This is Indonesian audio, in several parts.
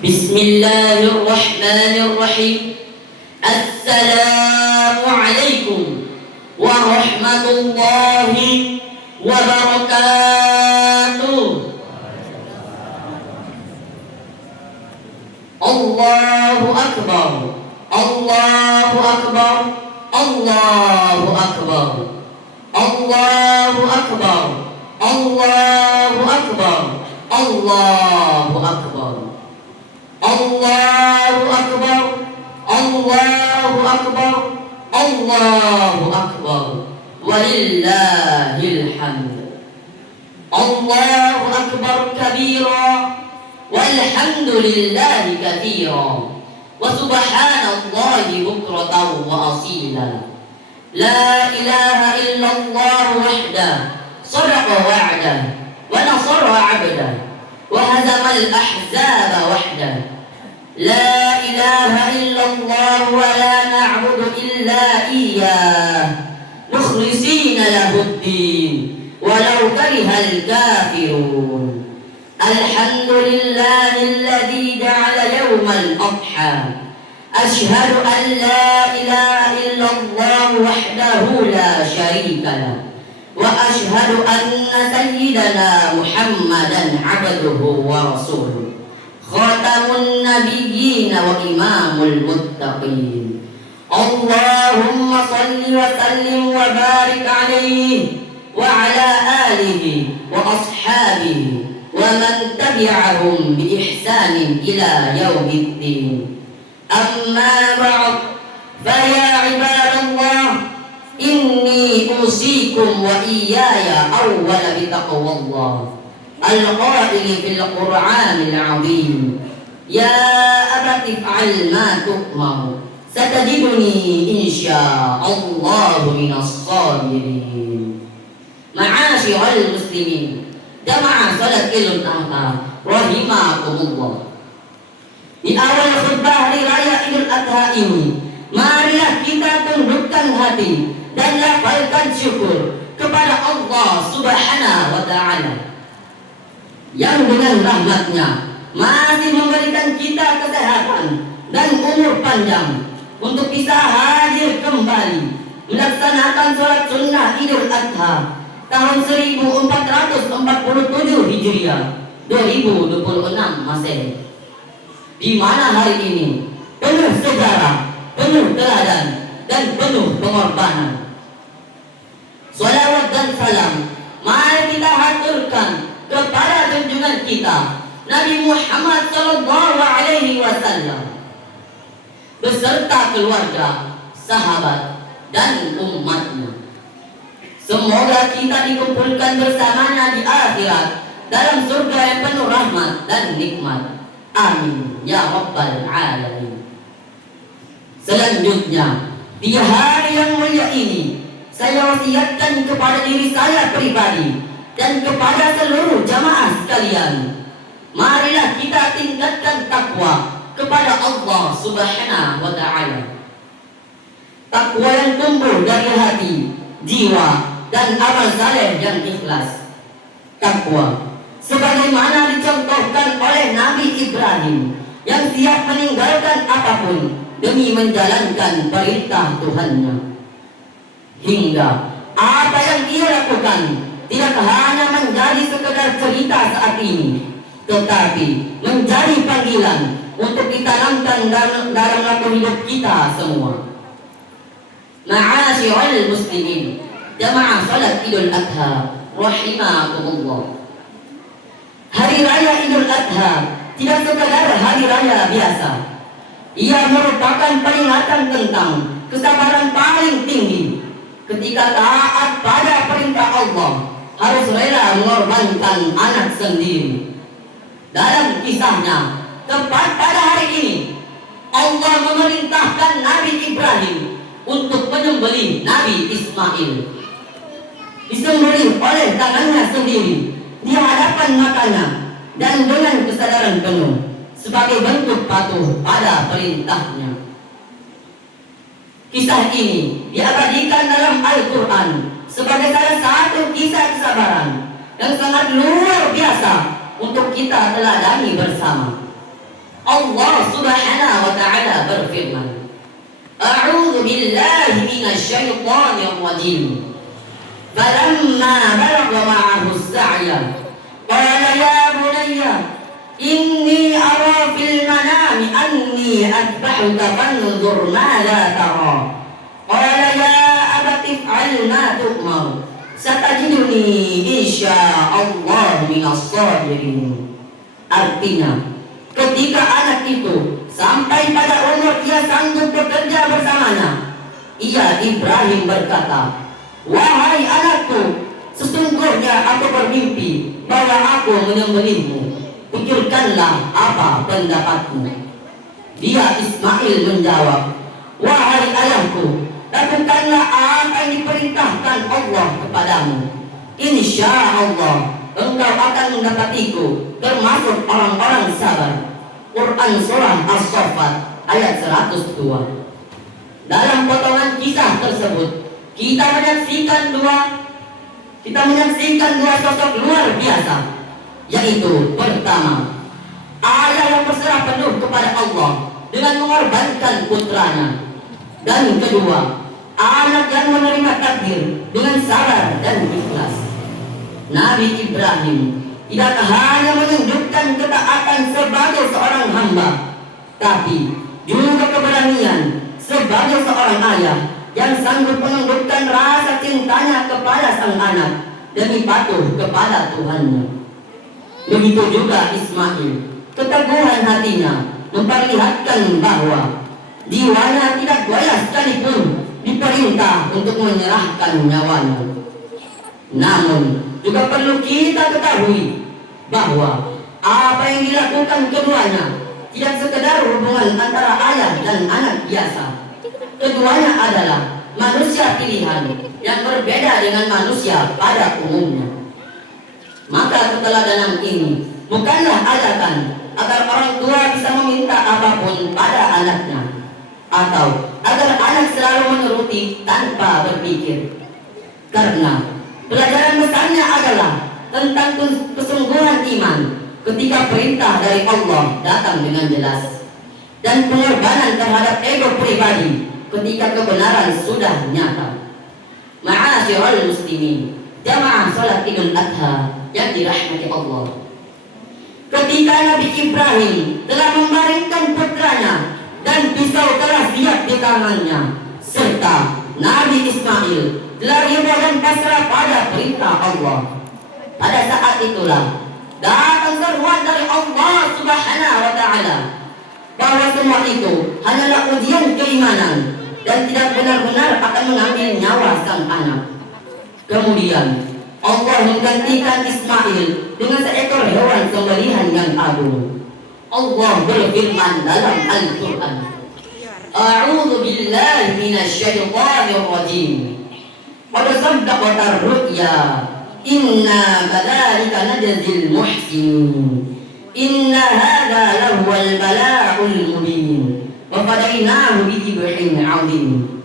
Bismillahirrahmanirrahim. Assalamualaikum warahmatullahi wabarakatuh. Allahu akbar, Allahu akbar, Allahu akbar, Allahu akbar, Allahu akbar, Allahu akbar, Allahu akbar, Allahu akbar, Allahu akbar, walillahil hamd. Allahu akbar kabira walhamdulillahi katsira wa subhanallahi bukratan wa asila. La ilaha illallah wahdah sadaqa wa'dah wa nasara 'abdah wa hazama al-ahzaba wahdah. La ilaha illallah wa la na'budu illa iyyah mukhlisina lahud-din walau karihal kafirun. Alhamdulillahilladzi ja'ala yawmal adha. Ashhadu an la ilaha illallah wahdahu la syarika lah. Wa ashhadu anna sayyidana Muhammadan abduhu wa rasuluh. Khatamun nabiyyin wa imamul muttaqin. Allahumma salli wa sallim wa barik alaihi wa ala alihi wa ashabihi wa man tabi'ahum bi ihsanin ila yaumiddin. Amma ba'd, fa ya ibadallah, inni usikum wa iyaya awwala bi taqwallah al-qaili fil Qur'anil 'azim. Ya abati fa'al ma tu'mar satajiduni insyaallahu minas sabirin. Ma'asyiral muslimin, jamaah salat Idul Adha rahimakumullah. Di awal khutbah hari raya Idul Adha ini, marilah kita tundukkan hati dan lafalkan syukur kepada Allah Subhanahu wa ta'ala yang dengan rahmatnya masih memberikan kita kesehatan dan umur panjang untuk bisa hadir kembali melaksanakan sholat sunnah Idul Adha tahun 1447 Hijriah 2026 Masehi, di mana hari ini penuh sejarah, penuh teladan, dan penuh pengorbanan. Salawat dan salam mari kita haturkan kepada junjungan kita Nabi Muhammad sallallahu alaihi wasallam beserta keluarga, sahabat, dan umatnya. Semoga kita dikumpulkan bersamanya di akhirat dalam surga yang penuh rahmat dan nikmat. Amin ya rabbal alamin. Selanjutnya, di hari yang mulia ini, saya wasiatkan kepada diri saya pribadi dan kepada seluruh jamaah sekalian, marilah kita tingkatkan takwa kepada Allah Subhanahu wa ta'ala. Takwa yang tumbuh dari hati, jiwa, dan amal saleh yang ikhlas. Takwa sebagaimana dicontohkan oleh Nabi Ibrahim yang siap meninggalkan apapun demi menjalankan perintah Tuhannya, hingga apa yang ia lakukan tidak hanya menjadi sekedar cerita saat ini, tetapi menjadi panggilan untuk ditanamkan dalam laku hidup kita semua. Ma'asyiral muslimin, jamaah salat Idul Adha rahimakumullah. Hari raya Idul Adha tidak sekadar hari raya biasa. Ia merupakan peringatan tentang kesabaran paling tinggi ketika taat pada perintah Allah, harus rela mengorbankan anak sendiri. Dalam kisahnya, tepat pada hari ini, Allah memerintahkan Nabi Ibrahim untuk menyembelih Nabi Ismail. Disembelih oleh tangannya sendiri di hadapan matanya dan dengan kesadaran penuh sebagai bentuk patuh pada perintahnya. Kisah ini diabadikan dalam Al-Quran sebagai salah satu kisah kesabaran yang sangat luar biasa untuk kita teladani bersama. Allah Subhanahu wa taala berfirman, A'udzu billahi minasyaitonir rajim. Falamma balagha ma'ahu as-sa'ya qala ya bunayya inni ara fil manami anni adbahuka fanzur ma la tara. Qala ya abati if'al ma tu'mar satajiduni insyaallah minas sabirin. Artinya, ketika anak itu sampai pada umur dia sanggup bekerja bersamanya, Ibrahim berkata, wahai anakku, sesungguhnya aku bermimpi bahwa aku menyembelihmu. Pikirkanlah apa pendapatmu. Dia Ismail menjawab, wahai ayahku, lakukanlah apa yang diperintahkan Allah kepadamu. Insya Allah engkau akan mendapatiku termasuk orang-orang sabar. Quran Surah As-Saffat ayat 102. Dalam potongan kisah tersebut kita menyaksikan dua sosok luar biasa, yaitu pertama, ayah yang berserah penuh kepada Allah dengan mengorbankan putranya, dan kedua, anak yang menerima takdir dengan sabar dan ikhlas. Nabi Ibrahim tidak hanya menunjukkan ketaatan sebagai seorang hamba, tapi juga keberanian sebagai seorang ayah yang sanggup menundukkan rasa cintanya kepada sang anak demi patuh kepada Tuhannya. Begitu juga Ismail, keteguhan hatinya memperlihatkan bahwa jiwanya tidak goyah sekalipun diperintah untuk menyerahkan nyawanya. Namun juga perlu kita ketahui bahwa apa yang dilakukan keduanya tidak sekedar hubungan antara ayah dan anak biasa. Keduanya adalah manusia pilihan yang berbeda dengan manusia pada umumnya. Maka keteladanan ini bukanlah ajakan agar orang tua bisa meminta apapun pada anaknya, atau agar anak selalu menuruti tanpa berpikir. Karena pelajaran besarnya adalah tentang kesungguhan iman ketika perintah dari Allah datang dengan jelas, dan pengorbanan terhadap ego pribadi ketika kebenaran sudah nyata. Ma'asyiral muslimin, jamaah salat Idul Adha yang dirahmati Allah. Ketika Nabi Ibrahim telah membaringkan putranya dan pisau telah siap di tangannya, serta Nabi Ismail telah ridha dan pasrah pada perintah Allah, pada saat itulah datang seruan dari Allah Subhanahu wa taala bahwa semua itu hanyalah ujian keimanan dan tidak benar-benar akan mengambil nyawa sang anak. Kemudian Allah menggantikan Ismail dengan seekor hewan sembelihan yang agung. Allah berfirman dalam Al-Quran, A'udzu billahi minasyaitonir rajim. Qad saddaqatar ru'ya inna kadzalika najzil muhsinin. Inna hadza lahuwal bala'ul mubin. Wa fadainahu bidhibhin 'adzim.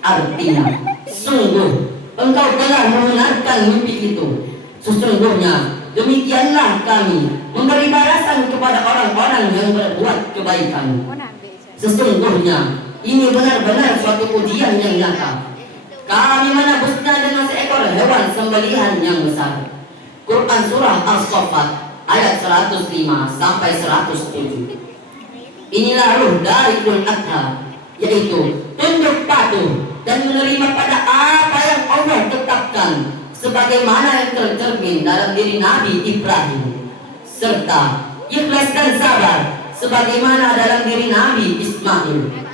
Artinya, sungguh engkau telah membenarkan mimpi itu. Sesungguhnya demikianlah kami memberi balasan kepada orang-orang yang berbuat kebaikan. Sesungguhnya ini benar-benar suatu ujian yang nyata. Kami menebusnya dengan seekor hewan sembelihan yang besar. Quran Surah As-Saffat ayat 105 sampai 107. Inilah ruh dari Idul Adha, yaitu tunduk patuh dan menerima pada apa yang Allah tetapkan, sebagaimana yang tercermin dalam diri Nabi Ibrahim, serta ikhlas dan sabar sebagaimana dalam diri Nabi Ismail.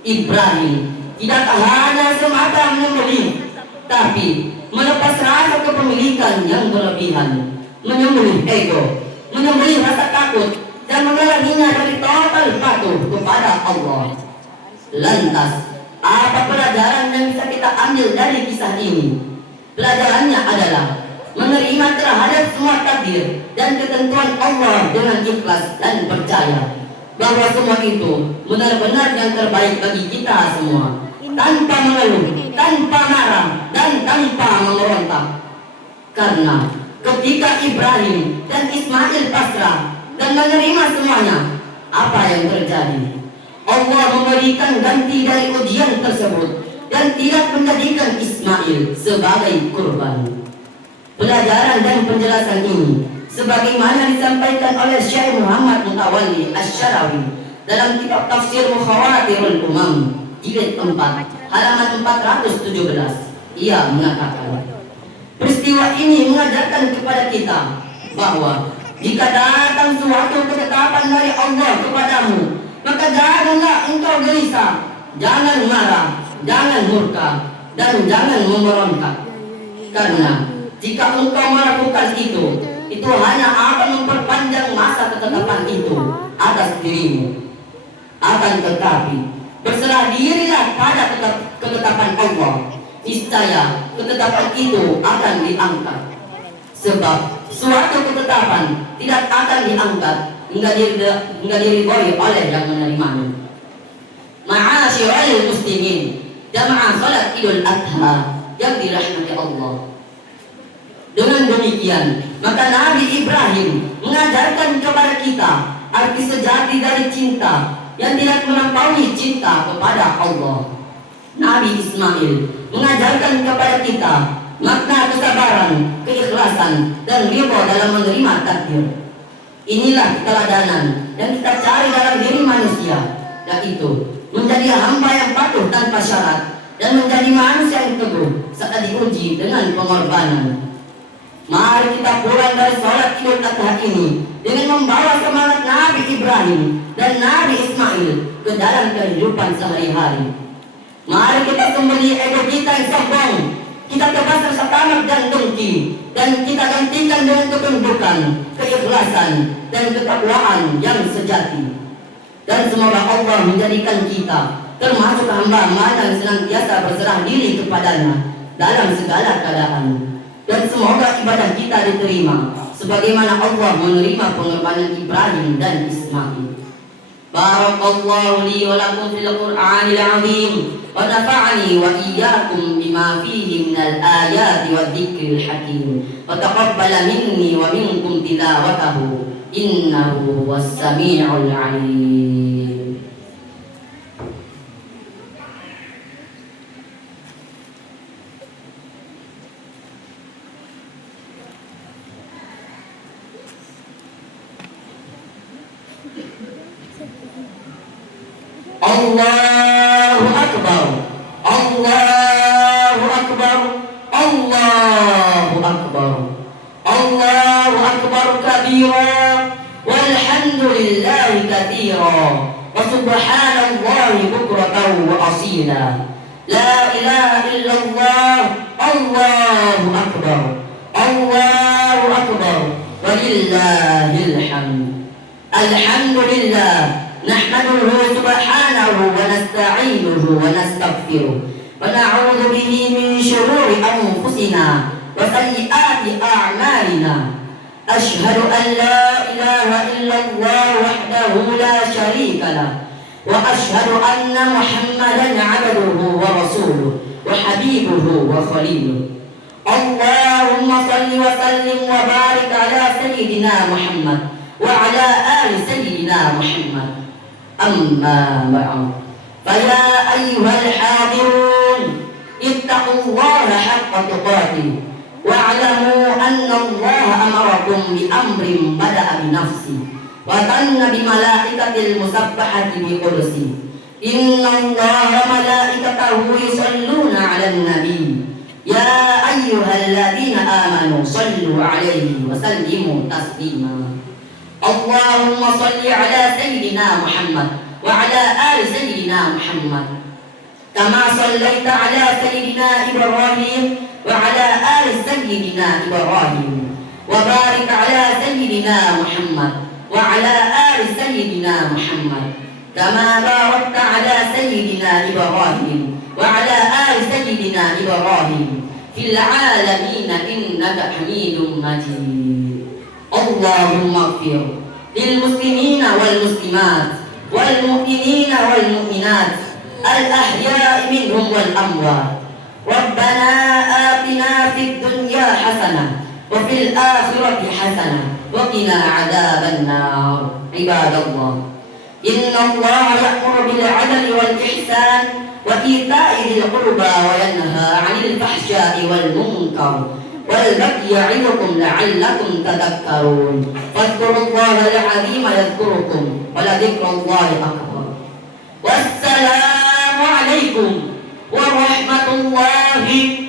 Ibrahim tidak hanya semata menyembelih, tapi melepas rasa kepemilikan yang berlebihan, menyembelih ego, menyembelih rasa takut, dan menghalanginya dari total patuh kepada Allah. Lantas, apa pelajaran yang bisa kita ambil dari kisah ini? Pelajarannya adalah menerima terhadap semua takdir dan ketentuan Allah dengan ikhlas dan percaya bahwa semua itu benar-benar yang terbaik bagi kita semua, tanpa mengeluh, tanpa marah, dan tanpa memberontak. Karena ketika Ibrahim dan Ismail pasrah dan menerima semuanya, apa yang terjadi? Allah memberikan ganti dari ujian tersebut dan tidak menjadikan Ismail sebagai kurban. Pelajaran dan penjelasan ini sebagaimana disampaikan oleh Syekh Muhammad Mutawalli Asy-Syarawi dalam kitab Tafsir Mukhawatirul Umam jilid 4 halaman 417. Ia mengatakan, peristiwa ini mengajarkan kepada kita bahwa jika datang suatu ketetapan dari Allah kepadamu, maka janganlah engkau gelisah, jangan marah, jangan murka, dan jangan memberontak. Karena jika engkau melakukan itu hanya akan memperpanjang masa ketetapan itu atas dirimu. Akan tetapi, berserah dirilah pada ketetapan Allah. Niscaya ketetapan itu akan diangkat. Sebab suatu ketetapan tidak akan diangkat hingga diridhoi oleh yang menerimanya. Ma'asyiral muslimin, jamaah salat Idul Adha yang dirahmati Allah. Dengan demikian, maka Nabi Ibrahim mengajarkan kepada kita arti sejati dari cinta yang tidak melampaui cinta kepada Allah. Nabi Ismail mengajarkan kepada kita makna kesabaran, keikhlasan, dan ridha dalam menerima takdir. Inilah keteladanan yang kita cari dalam diri manusia, yaitu menjadi hamba yang patuh tanpa syarat dan menjadi manusia yang teguh saat diuji dengan pengorbanan. Mari kita pulang dari sholat Idul Adha ini dengan membawa semangat Nabi Ibrahim dan Nabi Ismail ke dalam kehidupan sehari-hari. Mari kita kembali ego kita yang sombong, kita tebas rasa tamak dan dengki, dan kita gantikan dengan ketundukan, keikhlasan, dan ketakwaan yang sejati. Dan semoga Allah menjadikan kita termasuk hamba-hamba yang senantiasa berserah diri kepadanya dalam segala keadaan. Dan semoga ibadah kita diterima sebagaimana Allah menerima pengorbanan Ibrahim dan Ismail. Barakallahu li wa lakum fil Qur'anil 'azim wa nafa'ani wa iyyakum bima fihi minal ayati wadh-dhikril hakim wa taqabbala minni wa minkum tilawatahu innahu was-sami'ul 'alim. Allahu Akbar, Allahu Akbar, Allahu Akbar, Allahu Akbar kabira, walhamdulillahi katsira, wa subhanallahi bukratan wa asila. La ilaha illallah, Allahu Akbar, Allahu Akbar, walillahil hamd. Alhamdulillah. نحمده سبحانه ونستعينه ونستغفره ونعوذ به من شرور أنفسنا وسيئات أعمالنا. أشهد أن لا إله إلا الله وحده لا شريك له وأشهد أن محمدا عبده ورسوله وحبيبه وخليله. اللهم صل وسلم وبارك على سيدنا محمد وعلى آل سيدنا محمد. أما بعد فيا أيها الحاضرون اتقوا الله حق تقاته واعلموا أن الله أمركم بأمر بدأ بنفسه وثنى بملائكة المسبحة بقدسه. إن الله ملائكته يصلون على النبي يا أيها الذين آمنوا صلوا عليه وسلموا تسليما. اللهم صل على سيدنا محمد وعلى آل سيدنا محمد كما صليت على سيدنا إبراهيم وعلى آل سيدنا إبراهيم وبارك على سيدنا محمد وعلى آل سيدنا محمد كما باركت على سيدنا إبراهيم وعلى آل سيدنا إبراهيم في العالمين إنك حميد مجيد. اللهم اغفر للمسلمين والمسلمات والمؤمنين والمؤمنات الأحياء منهم والأموات. ربنا آتنا في الدنيا حسنة وفي الآخرة حسنة وقنا عذاب النار. عباد الله، إن الله يأمر بالعدل والإحسان وإيتاء ذي القربى وينهى عن الفحشاء والمنكر والبغي يعظكم لعلكم تذكرون. فاذكروا الله العظيم يذكركم ولذكر الله أكبر. والسلام عليكم ورحمة الله